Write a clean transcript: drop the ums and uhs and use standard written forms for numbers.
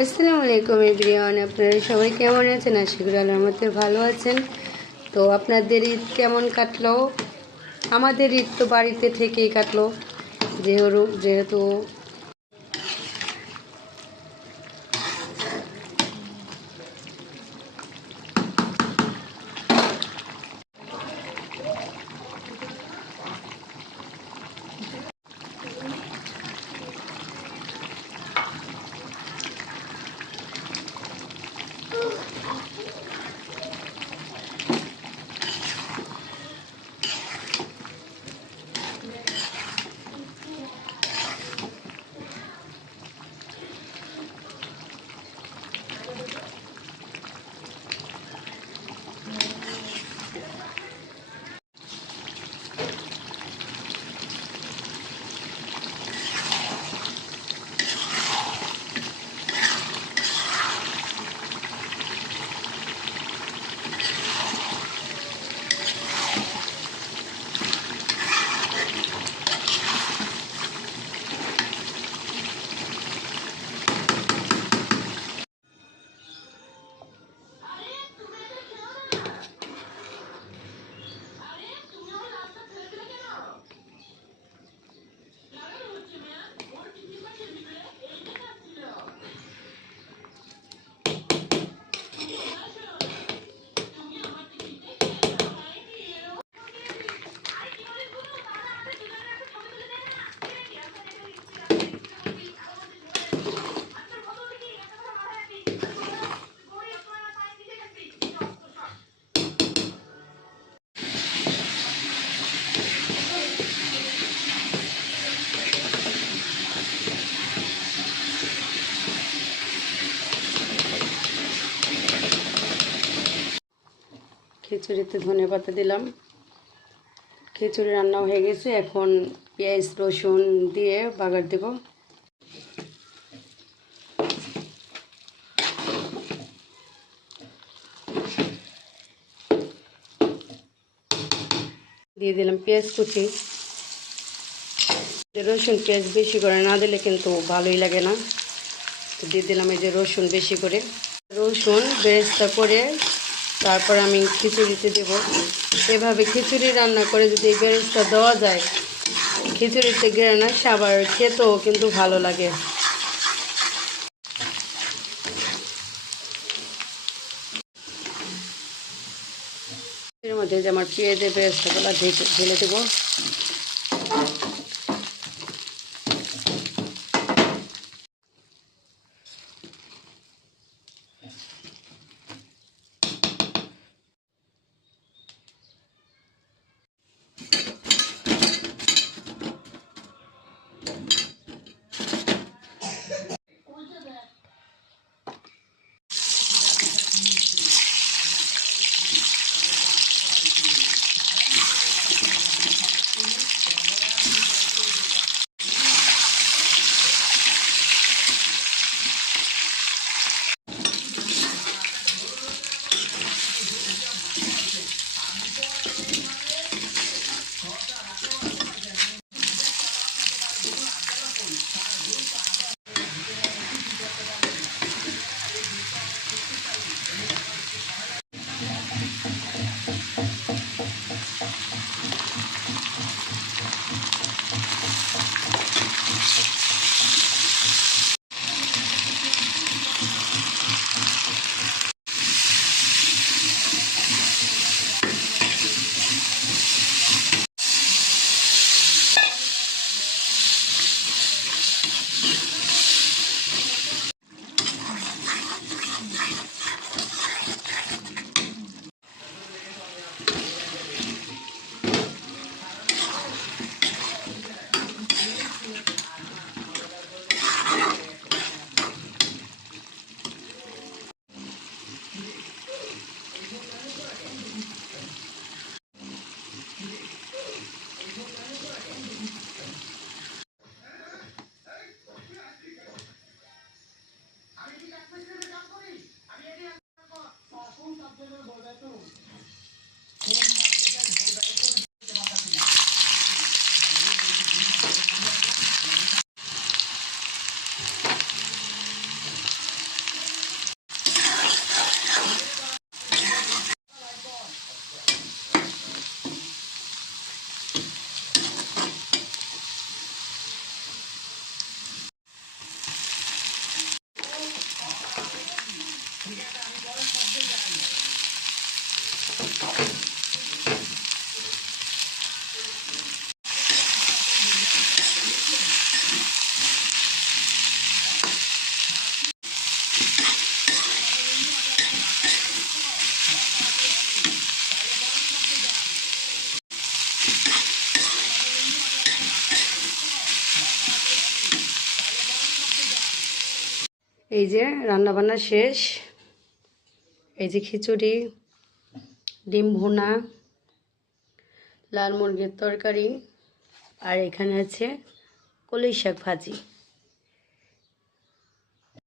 আসসালামু আলাইকুম এভরিওয়ান, আপনারা সবাই কেমন আছেন? আশা করি আল্লাহর রহমতে ভালো আছেন। তো আপনাদের ঈদ কেমন কাটলো? আমাদের ঈদ তো বাড়িতে থেকেই কাটলো, যেহেতু খিচুড়িতে ধনেপাতা দিলাম। খিচুড়ি রান্না হয়ে গেছে, এখন পেঁয়াজ রসুন দিয়ে বাগার দেব। দিয়ে দিলাম পেঁয়াজ কুচি। রসুন পেঁয়াজ বেশি করে না দিলে কিন্তু ভালোই লাগে না, তো দিয়ে দিলাম এই যে রসুন বেশি করে। রসুন বেরেস্তা করে তারপর আমি খিচুড়িতে দেব। এভাবে খিচুড়ি রান্না করে যদি বেরেস্তা দেওয়া যায়, খিচুড়িতে গ্রান আসে, আবার খেতেও কিন্তু ভালো লাগে। এর মধ্যে যে আমার পেঁয়াজের বেরেস্তাগুলো ঢেলে দেবো। এই যে রান্নাবান্না শেষ। এই যে খিচুড়ি, ডিম ভুনা, লাল মুরগির তরকারি, আর এখানে আছে কলই শাক ভাজি।